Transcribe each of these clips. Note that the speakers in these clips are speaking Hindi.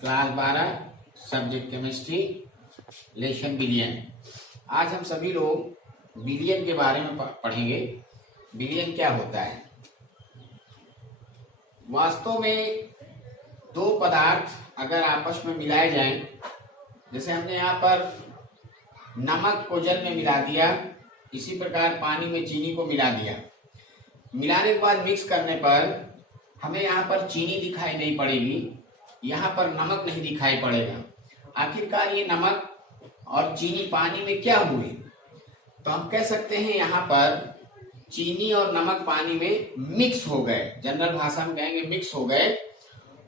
क्लास 12 सब्जेक्ट केमिस्ट्री लेशन बिलियन। आज हम सभी लोग बिलियन के बारे में पढ़ेंगे। बिलियन क्या होता है? वास्तव में दो पदार्थ अगर आपस में मिलाए जाएं, जैसे हमने यहाँ पर नमक को जल में मिला दिया, इसी प्रकार पानी में चीनी को मिला दिया। मिलाने के बाद मिक्स करने पर हमें यहाँ पर चीनी दिखाई नहीं पड़ेगी, यहाँ पर नमक नहीं दिखाई पड़ेगा। आखिरकार ये नमक और चीनी पानी में क्या हुए? तो हम कह सकते हैं यहाँ पर चीनी और नमक पानी में मिक्स हो गए। जनरल भाषा में कहेंगे मिक्स हो गए।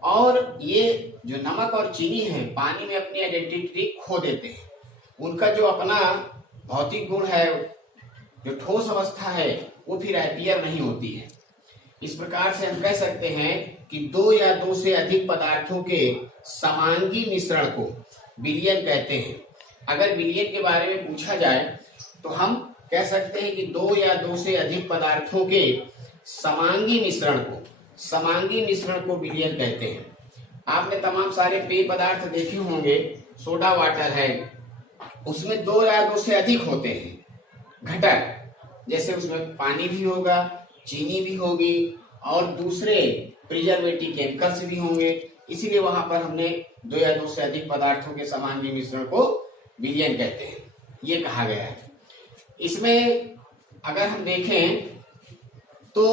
और ये जो नमक और चीनी है पानी में अपनी आइडेंटिटी खो देते हैं। उनका जो अपना भौतिक गुण है, जो ठोस अवस्था है, वो फिर अपीयर नहीं होती है। इस प्रकार से हम कह सकते हैं कि दो या दो से अधिक पदार्थों के समांगी मिश्रण को बिलियन कहते हैं। अगर बिलियन के बारे में पूछा जाए तो हम कह सकते हैं कि दो या दो से अधिक पदार्थों के समांगी मिश्रण को बिलियन कहते हैं। आपने तमाम सारे पेय पदार्थ देखे होंगे। सोडा वाटर है, उसमें दो या दो से अधिक होते हैं घटक, जैसे उसमें पानी भी होगा, चीनी भी होगी और दूसरे प्रिजर्वेटिव केमिकल्स भी होंगे। इसीलिए वहां पर हमने दो या दो से अधिक पदार्थों के समांगी मिश्रण को बिलियन कहते हैं, ये कहा गया है। इसमें अगर हम देखें तो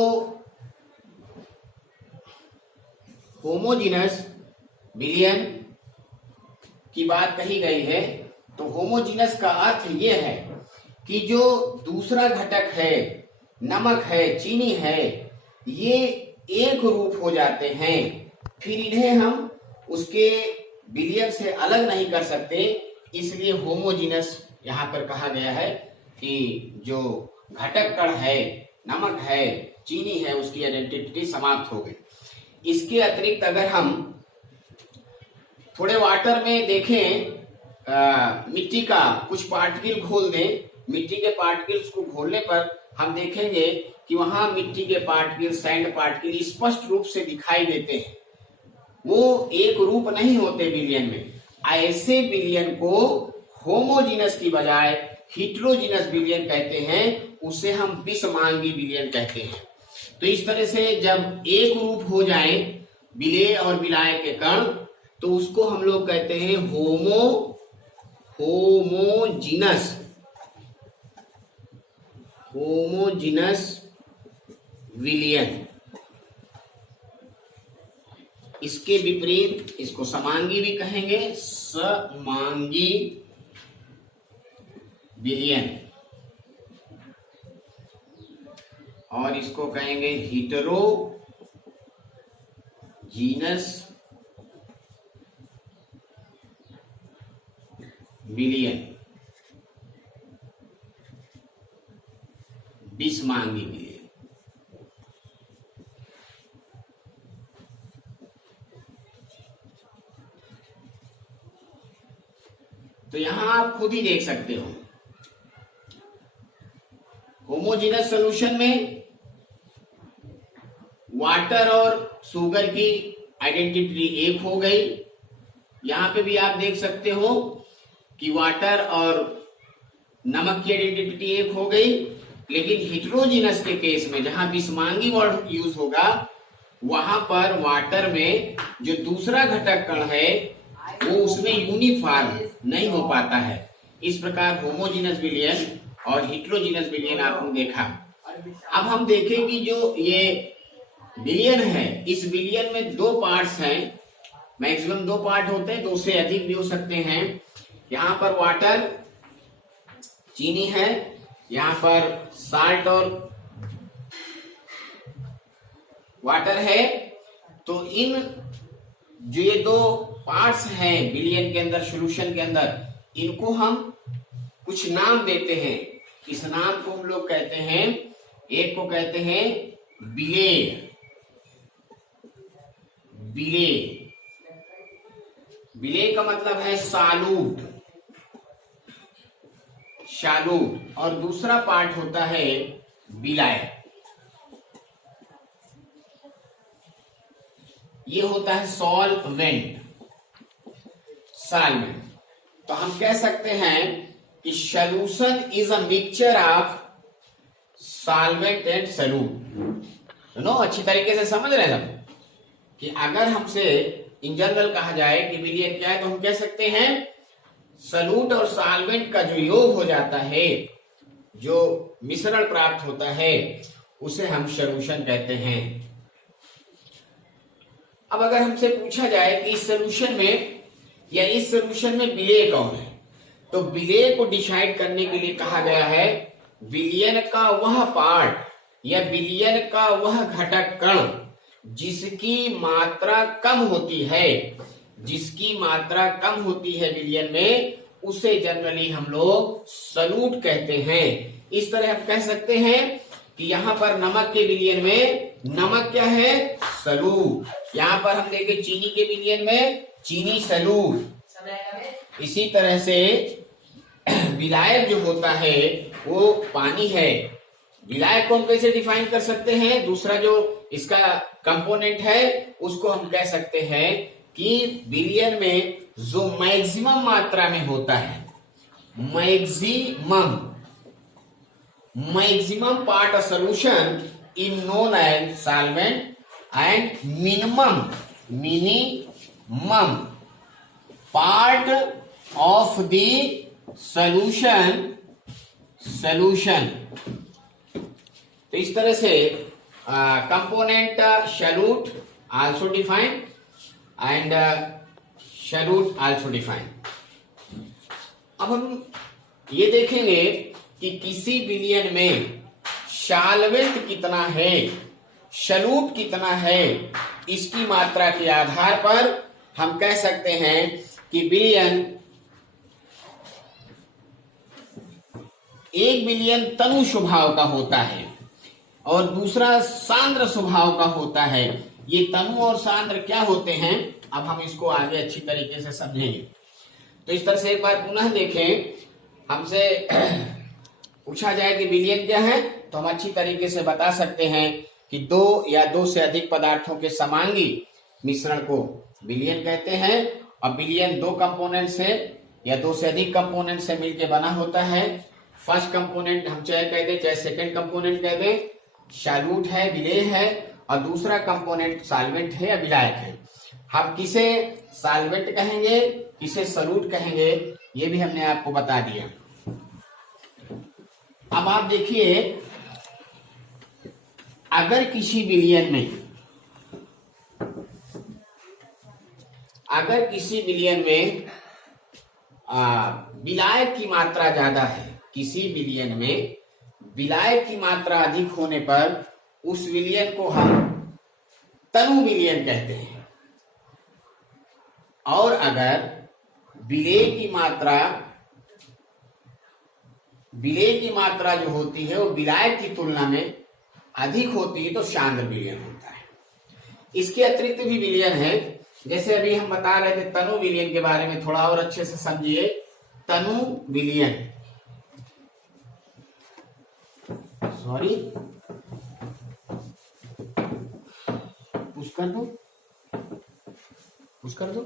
होमोजीनस बिलियन की बात कही गई है। तो होमोजीनस का अर्थ यह है कि जो दूसरा घटक है, नमक है, चीनी है, ये एक रूप हो जाते हैं। फिर इन्हें हम उसके बिलियन से अलग नहीं कर सकते, इसलिए होमोजीनस यहाँ पर कहा गया है कि जो घटक कण है, नमक है, चीनी है, उसकी आइडेंटिटी समाप्त हो गई। इसके अतिरिक्त अगर हम थोड़े वाटर में देखें, मिट्टी का कुछ पार्टिकल घोल दें, मिट्टी के पार्टिकल्स को घोलने पर हम देखेंगे कि वहां मिट्टी के पार्टिकल, सैंड पार्टिकल स्पष्ट रूप से दिखाई देते हैं। वो एक रूप नहीं होते बिलियन में। ऐसे बिलियन को होमोजीनस की बजाय हिट्रोजीनस बिलियन कहते हैं, उसे हम विषमांगी बिलियन कहते हैं। तो इस तरह से जब एक रूप हो जाए विलेय और विलायक के कण, तो उसको हम लोग कहते हैं होमोजीनस विलियन। इसके विपरीत इसको समांगी भी कहेंगे, समांगी विलियन, और इसको कहेंगे हिटेरोजीनस विलियन, विषमांगी विलियन। तो यहां आप खुद ही देख सकते हो, होमोजीनस सॉल्यूशन में वाटर और शुगर की आइडेंटिटी एक हो गई। यहां पे भी आप देख सकते हो कि वाटर और नमक की आइडेंटिटी एक हो गई। लेकिन हिट्रोजीनस के केस में, जहां विषमांगी वर्ड यूज होगा, वहां पर वाटर में जो दूसरा घटक कण है वो उसमें यूनिफॉर्म नहीं हो पाता है। इस प्रकार होमोजीनस विलियन और हिट्रोजीनस विलियन आपने देखा। अब हम देखें कि जो ये बिलियन है, इस बिलियन में दो पार्ट्स हैं, मैक्सिमम दो पार्ट होते हैं, दो से अधिक भी हो सकते हैं। यहाँ पर वाटर, चीनी है, यहाँ पर साल्ट और वाटर है। तो इन जो ये दो पार्ट्स हैं बिलियन के अंदर, सॉल्यूशन के अंदर, इनको हम कुछ नाम देते हैं। इस नाम को हम लोग कहते हैं, एक को कहते हैं विलेय। विलेय का मतलब है सालूट, और दूसरा पार्ट होता है विलायक। ये होता है सॉल्वेंट। सॉल्वेंट। तो हम कह सकते हैं कि solution is a mixture of solvent and solute. No, अच्छी तरीके से समझ रहे हैं हम कि अगर हमसे इन जनरल कहा जाए कि विलियन क्या है, तो हम कह सकते हैं सॉल्यूट और सॉल्वेंट का जो योग हो जाता है, जो मिश्रण प्राप्त होता है, उसे हम सॉल्यूशन कहते हैं। अब अगर हमसे पूछा जाए कि इस सॉल्यूशन में या इस सॉल्यूशन में विलेय कौन है, तो विलेय को डिसाइड करने के लिए कहा गया है विलयन का वह पार्ट या विलयन का वह घटक कण जिसकी मात्रा कम होती है, जिसकी मात्रा कम होती है विलयन में, उसे जनरली हम लोग सॉल्यूट कहते हैं। इस तरह हम कह सकते हैं कि यहाँ पर नमक के विलयन में नमक क्या है, सॉल्यूट। यहाँ पर हम देखें चीनी के विलयन में चीनी सॉल्यूट। इसी तरह से विलायक जो होता है वो पानी है। विलायक को हम कैसे डिफाइन कर सकते हैं, दूसरा जो इसका कंपोनेंट है उसको हम कह सकते हैं कि विलयन में जो मैक्सिमम मात्रा में होता है, maximum part of solution in known as solvent and minimum part of the solution. तो इस तरह से component solute also defined and solute also defined. अब हम ये देखेंगे कि किसी विलयन में सॉल्वेंट कितना है, सॉल्यूट कितना है, इसकी मात्रा के आधार पर हम कह सकते हैं कि विलयन, एक विलयन तनु स्वभाव का होता है और दूसरा सांद्र स्वभाव का होता है। ये तनु और सांद्र क्या होते हैं, अब हम इसको आगे अच्छी तरीके से समझेंगे। तो इस तरह से एक बार पुनः देखें, हमसे पूछा जाए कि विलयन क्या है, तो हम अच्छी तरीके से बता सकते हैं कि दो या दो से अधिक पदार्थों के समांगी मिश्रण को विलयन कहते हैं। और विलयन दो कंपोनेंट से या दो से अधिक कंपोनेंट से मिलकर बना होता है। फर्स्ट कंपोनेंट हम चाहे कह दें, चाहे सेकंड कंपोनेंट कह दें, सॉल्यूट है, विलेय है, और दूसरा कंपोनेंट सॉल्वेंट है या विलायक है। हम किसे सॉल्वेंट कहेंगे, किसे सॉल्यूट कहेंगे, ये भी हमने आपको बता दिया। अब आप देखिए, अगर किसी विलयन में विलायक की मात्रा ज्यादा है, किसी विलयन में विलायक की मात्रा अधिक होने पर उस विलयन को हम तनु विलयन कहते हैं। और अगर विलेय की मात्रा जो होती है वो विलायक की तुलना में अधिक होती है तो सांद्र विलयन होता है। इसके अतिरिक्त भी विलयन है, जैसे अभी हम बता रहे थे तनु विलयन के बारे में, थोड़ा और अच्छे से समझिए। तनु विलयन, सॉरी पुश कर दो।